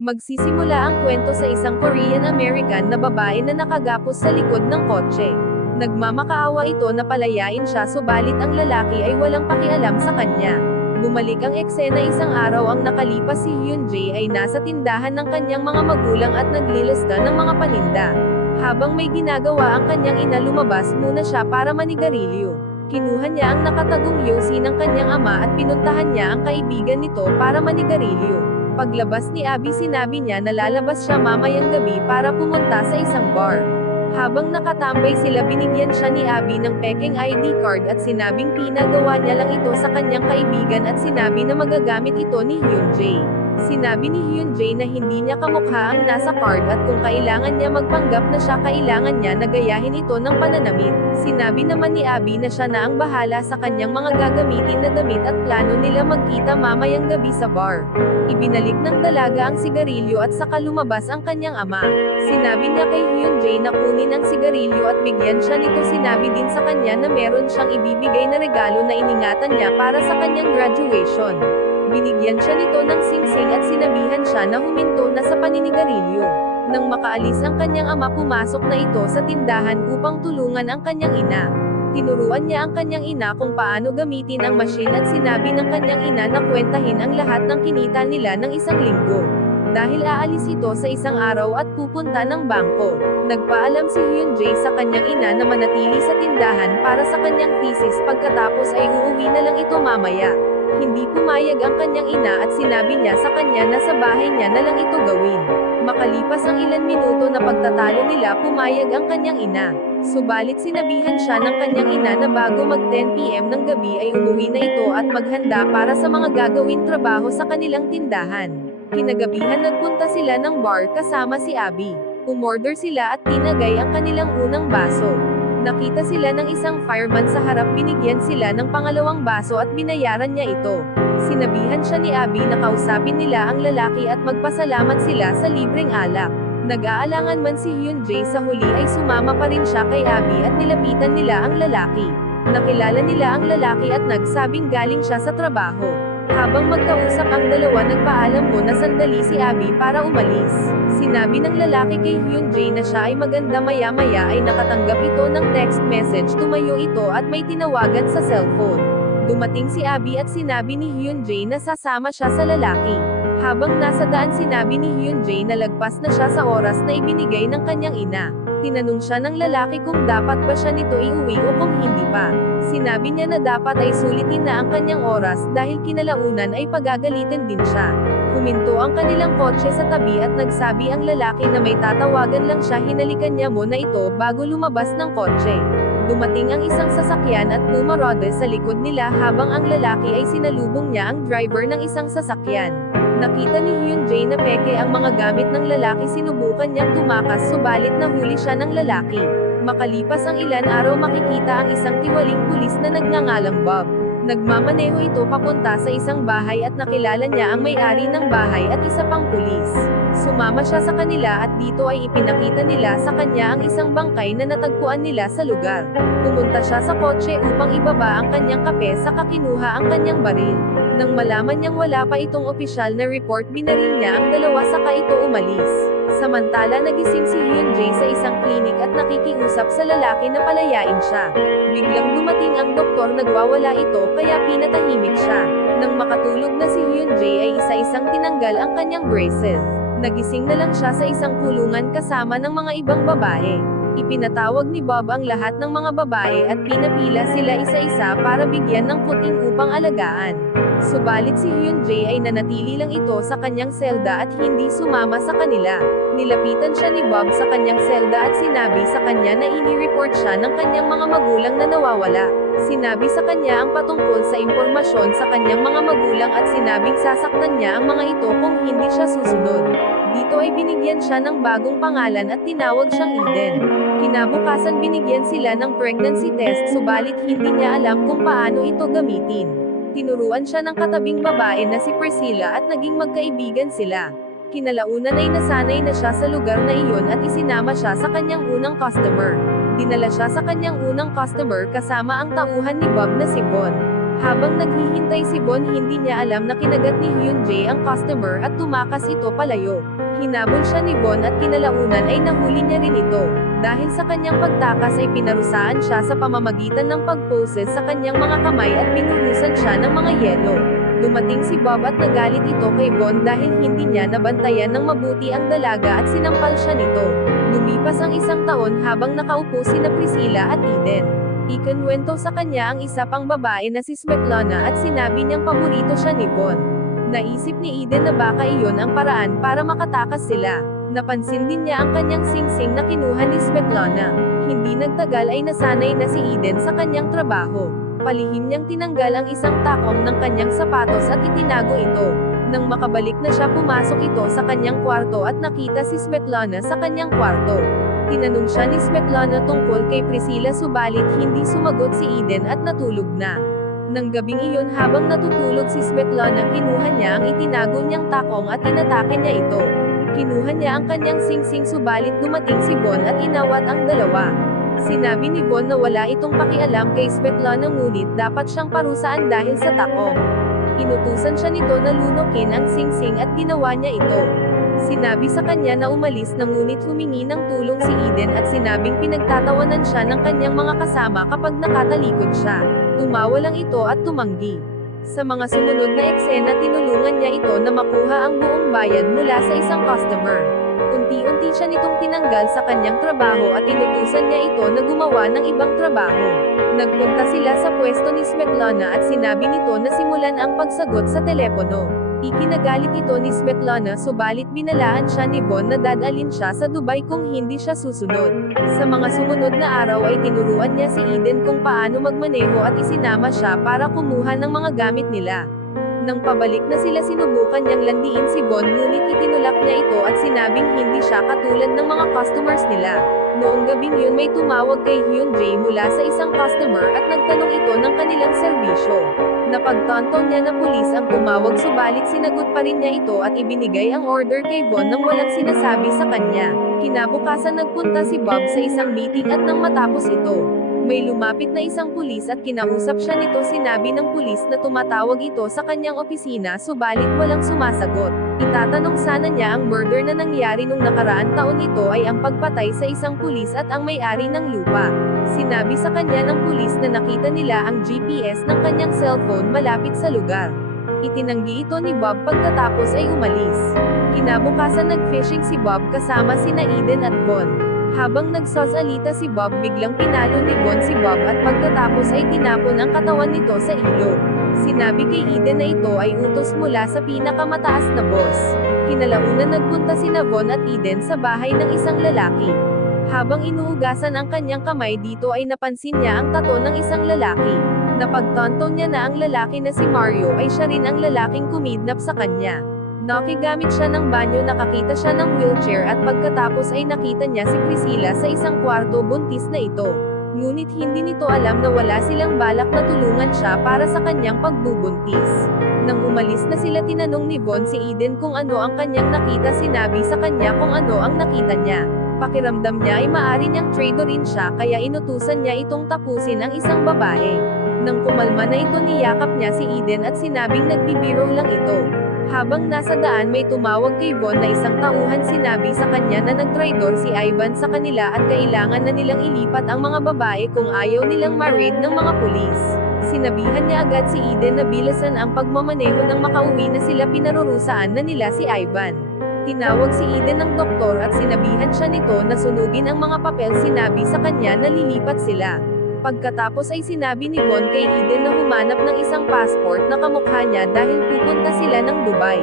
Magsisimula ang kwento sa isang Korean-American na babae na nakagapos sa likod ng kotse. Nagmamakaawa ito na palayain siya subalit ang lalaki ay walang pakialam sa kanya. Bumalik ang eksena isang araw ang nakalipas si Hyun Jae ay nasa tindahan ng kanyang mga magulang at naglilista ng mga paninda. Habang may ginagawa ang kanyang ina lumabas muna siya para manigarilyo. Kinuha niya ang nakatagong yosi ng kanyang ama at pinuntahan niya ang kaibigan nito para manigarilyo. Paglabas ni Abby sinabi niya na lalabas siya mamayang gabi para pumunta sa isang bar. Habang nakatambay sila binigyan siya ni Abby ng peking ID card at sinabing pinagawa niya lang ito sa kanyang kaibigan at sinabi na magagamit ito ni Hyun Jae. Sinabi ni Hyun Jae na hindi niya kamukha ang nasa card at kung kailangan niya magpanggap na siya kailangan niya na gayahin ito ng pananamit. Sinabi naman ni Abby na siya na ang bahala sa kanyang mga gagamitin na damit at plano nila magkita mamayang gabi sa bar. Ibinalik ng dalaga ang sigarilyo at saka lumabas ang kanyang ama. Sinabi niya kay Hyun Jae na kunin ang sigarilyo at bigyan siya nito sinabi din sa kanya na meron siyang ibibigay na regalo na iningatan niya para sa kanyang graduation. Binigyan siya nito ng singsing at sinabihan siya na huminto na sa paninigarilyo. Nang makaalis ang kanyang ama pumasok na ito sa tindahan upang tulungan ang kanyang ina. Tinuruan niya ang kanyang ina kung paano gamitin ang machine at sinabi ng kanyang ina na kwentahin ang lahat ng kinita nila ng isang linggo. Dahil aalis ito sa isang araw at pupunta ng bangko. Nagpaalam si Hyun Jae sa kanyang ina na manatili sa tindahan para sa kanyang thesis pagkatapos ay uuwi na lang ito mamaya. Hindi pumayag ang kanyang ina at sinabi niya sa kanya na sa bahay niya na lang ito gawin. Makalipas ang ilan minuto na pagtatalo nila pumayag ang kanyang ina. Subalit sinabihan siya ng kanyang ina na bago mag 10pm ng gabi ay umuwi na ito at maghanda para sa mga gagawing trabaho sa kanilang tindahan. Kinagabihan nagpunta sila ng bar kasama si Abby. Umorder sila at tinagay ang kanilang unang baso. Nakita sila ng isang fireman sa harap binigyan sila ng pangalawang baso at binayaran niya ito. Sinabihan siya ni Abby na kausapin nila ang lalaki at magpasalamat sila sa libreng alak. Nag-aalangan man si Hyun Jae sa huli ay sumama pa rin siya kay Abby at nilapitan nila ang lalaki. Nakilala nila ang lalaki at nagsabing galing siya sa trabaho. Habang magkausap ang dalawa nagpaalam mo na sandali si Abby para umalis. Sinabi ng lalaki kay Hyun Jae na siya ay maganda maya-maya ay nakatanggap ito ng text message tumayo ito at may tinawagan sa cellphone. Dumating si Abby at sinabi ni Hyun Jae na sasama siya sa lalaki. Habang nasa daan sinabi ni Hyun Jae na lagpas na siya sa oras na ibinigay ng kanyang ina. Tinanong siya ng lalaki kung dapat ba siya nito iuwi o kung hindi pa. Sinabi niya na dapat ay sulitin na ang kanyang oras dahil kinalaunan ay pagagalitin din siya. Huminto ang kanilang kotse sa tabi at nagsabi ang lalaki na may tatawagan lang siya hinalikan niya muna ito bago lumabas ng kotse. Dumating ang isang sasakyan at pumarode sa likod nila habang ang lalaki ay sinalubong niya ang driver ng isang sasakyan. Nakita ni Hyun Jae na peke ang mga gamit ng lalaki sinubukan niyang tumakas subalit nahuli siya ng lalaki. Makalipas ang ilan araw makikita ang isang tiwaling pulis na nagngangalang Bob. Nagmamaneho ito papunta sa isang bahay at nakilala niya ang may-ari ng bahay at isa pang pulis. Sumama siya sa kanila at dito ay ipinakita nila sa kanya ang isang bangkay na natagpuan nila sa lugar. Pumunta siya sa kotse upang ibaba ang kanyang kape saka kinuha ang kanyang baril. Nang malaman niyang wala pa itong opisyal na report binaril niya ang dalawa saka ito umalis. Samantala nagising si Hyun Jae sa isang klinik at nakikiusap sa lalaki na palayain siya. Biglang dumating ang doktor nagwawala ito kaya pinatahimik siya. Nang makatulog na si Hyun Jae ay isa-isang tinanggal ang kanyang braces. Nagising na lang siya sa isang kulungan kasama ng mga ibang babae. Ipinatawag ni Bob ang lahat ng mga babae at pinapila sila isa-isa para bigyan ng puting upang alagaan. Subalit si Hyun Jae ay nanatili lang ito sa kanyang selda at hindi sumama sa kanila. Nilapitan siya ni Bob sa kanyang selda at sinabi sa kanya na ini-report siya ng kanyang mga magulang na nawawala. Sinabi sa kanya ang patungkol sa impormasyon sa kanyang mga magulang at sinabing sasaktan niya ang mga ito kung hindi siya susunod. Dito ay binigyan siya ng bagong pangalan at tinawag siyang Eden. Kinabukasan binigyan sila ng pregnancy test subalit hindi niya alam kung paano ito gamitin. Tinuruan siya ng katabing babae na si Priscilla at naging magkaibigan sila. Kinalaunan ay nasanay na siya sa lugar na iyon at isinama siya sa kanyang unang customer. Dinala siya sa kanyang unang customer kasama ang tauhan ni Bob na si Von. Habang naghihintay si Von hindi niya alam na kinagat ni Hyun Jae ang customer at tumakas ito palayo. Hinabol siya ni Von at kinalaunan ay nahuli niya rin ito. Dahil sa kanyang pagtakas ay pinarusaan siya sa pamamagitan ng pagposes sa kanyang mga kamay at binuhusan siya ng mga yelo. Dumating si Bob at nagalit ito kay Von dahil hindi niya nabantayan ng mabuti ang dalaga at sinampal siya nito. Lumipas ang isang taon habang nakaupo si na Priscilla at Eden. Ikinwento sa kanya ang isa pang babae na si Svetlana at sinabi niyang paborito siya ni Von. Naisip ni Eden na baka iyon ang paraan para makatakas sila. Napansin din niya ang kanyang singsing na kinuha ni Svetlana. Hindi nagtagal ay nasanay na si Eden sa kanyang trabaho. Palihim niyang tinanggal ang isang takong ng kanyang sapatos at itinago ito. Nang makabalik na siya pumasok ito sa kanyang kwarto at nakita si Svetlana sa kanyang kwarto. Tinanong siya ni Svetlana tungkol kay Priscilla subalit hindi sumagot si Eden at natulog na. Nang gabing iyon habang natutulog si Svetlana kinuha niya ang itinago niyang takong at inatake niya ito. Kinuha niya ang kanyang singsing subalit dumating si Von at inawat ang dalawa. Sinabi ni Von na wala itong pakialam kay Svetlana ngunit dapat siyang parusaan dahil sa takong. Inutusan siya nito na lunukin ang singsing at ginawa niya ito. Sinabi sa kanya na umalis na ngunit humingi ng tulong si Eden at sinabing pinagtatawanan siya ng kanyang mga kasama kapag nakatalikod siya. Tumawa lang ito at tumanggi. Sa mga sumunod na eksena tinulungan niya ito na makuha ang buong bayad mula sa isang customer. Unti-unti siya nitong tinanggal sa kanyang trabaho at inutusan niya ito na gumawa ng ibang trabaho. Nagpunta sila sa pwesto ni Svetlana at sinabi nito na simulan ang pagsagot sa telepono. Ikinagalit ito ni Svetlana subalit binalaan siya ni Von na dadalin siya sa Dubai kung hindi siya susunod. Sa mga sumunod na araw ay tinuruan niya si Eden kung paano magmaneho at isinama siya para kumuha ng mga gamit nila. Nang pabalik na sila sinubukan niyang landiin si Von ngunit itinulak niya ito at sinabing hindi siya katulad ng mga customers nila. Noong gabing yun may tumawag kay Hyun Jae mula sa isang customer at nagtanong ito ng kanilang serbisyo. Napagtanto niya na pulis ang tumawag subalit sinagot pa rin niya ito at ibinigay ang order kay Von nang walang sinasabi sa kanya. Kinabukasan nagpunta si Bob sa isang meeting at nang matapos ito, may lumapit na isang pulis at kinausap siya nito sinabi ng pulis na tumatawag ito sa kanyang opisina subalit walang sumasagot. Itatanong sana niya ang murder na nangyari nung nakaraan taon ito ay ang pagpatay sa isang pulis at ang may-ari ng lupa. Sinabi sa kanya ng pulis na nakita nila ang GPS ng kanyang cellphone malapit sa lugar. Itinanggi ito ni Bob pagkatapos ay umalis. Kinabukasan nag-fishing si Bob kasama sina Eden at Von. Habang nagsasalita si Bob biglang pinalo ni Von si Bob at pagkatapos ay tinapon ang katawan nito sa ilog. Sinabi kay Eden na ito ay utos mula sa pinakamataas na boss. Kinalaunan nagpunta sina Von at Eden sa bahay ng isang lalaki. Habang inuugasan ang kanyang kamay dito ay napansin niya ang tato ng isang lalaki. Napagtanto niya na ang lalaki na si Mario ay siya rin ang lalaking kumidnap sa kanya. Nakigamit siya ng banyo nakakita siya ng wheelchair at pagkatapos ay nakita niya si Priscilla sa isang kwarto buntis na ito. Ngunit hindi nito alam na wala silang balak na tulungan siya para sa kanyang pagbubuntis. Nang umalis na sila tinanong ni Von si Eden kung ano ang kanyang nakita sinabi sa kanya kung ano ang nakita niya. Pakiramdam niya ay maari niyang traitor rin siya kaya inutusan niya itong tapusin ang isang babae. Nang kumalma na ito niyakap niya si Eden at sinabing nagbibiro lang ito. Habang nasa daan may tumawag kay Von na isang tauhan sinabi sa kanya na nagtraidor si Ivan sa kanila at kailangan na nilang ilipat ang mga babae kung ayaw nilang ma-raid ng mga pulis. Sinabihan niya agad si Eden na bilasan ang pagmamaneho ng makauwi na sila pinarurusaan na nila si Ivan. Tinawag si Eden ng doktor at sinabihan siya nito na sunugin ang mga papel sinabi sa kanya na lilipat sila. Pagkatapos ay sinabi ni Von kay Eden na humanap ng isang passport na kamukha niya dahil pupunta sila ng Dubai.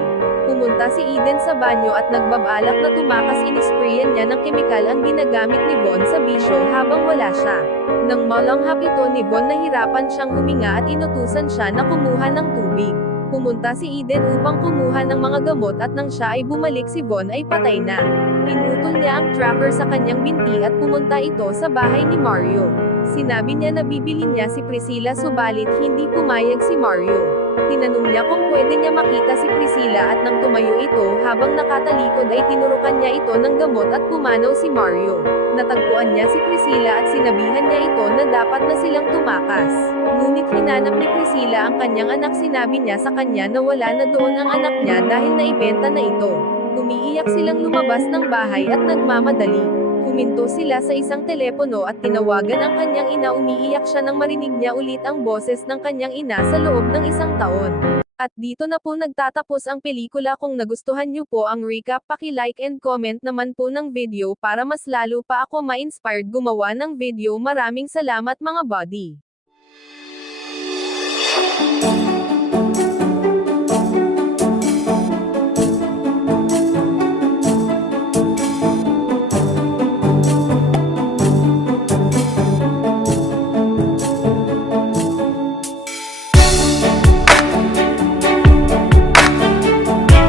Pumunta si Eden sa banyo at nagbabalak na tumakas inisprayan niya ng kemikal ang ginagamit ni Von sa bisyo habang wala siya. Nang malanghap ito ni Von nahirapan siyang huminga at inutusan siya na kumuha ng tubig. Pumunta si Eden upang kumuha ng mga gamot at nang siya ay bumalik si Von ay patay na. Pinutol niya ang tracker sa kanyang binti at pumunta ito sa bahay ni Mario. Sinabi niya na bibili niya si Priscilla subalit hindi pumayag si Mario. Tinanong niya kung pwede niya makita si Priscilla at nang tumayo ito habang nakatalikod ay tinurukan niya ito ng gamot at pumanaw si Mario. Natagpuan niya si Priscilla at sinabihan niya ito na dapat na silang tumakas. Ngunit hinanap ni Priscilla ang kanyang anak sinabi niya sa kanya na wala na doon ang anak niya dahil naibenta na ito. Umiiyak silang lumabas ng bahay at nagmamadali. Huminto sila sa isang telepono at tinawagan ang kanyang ina umiiyak siya nang marinig niya ulit ang boses ng kanyang ina sa loob ng isang taon. At dito na po nagtatapos ang pelikula kung nagustuhan niyo po ang recap paki-like and comment naman po ng video para mas lalo pa ako ma-inspired gumawa ng video maraming salamat mga buddy.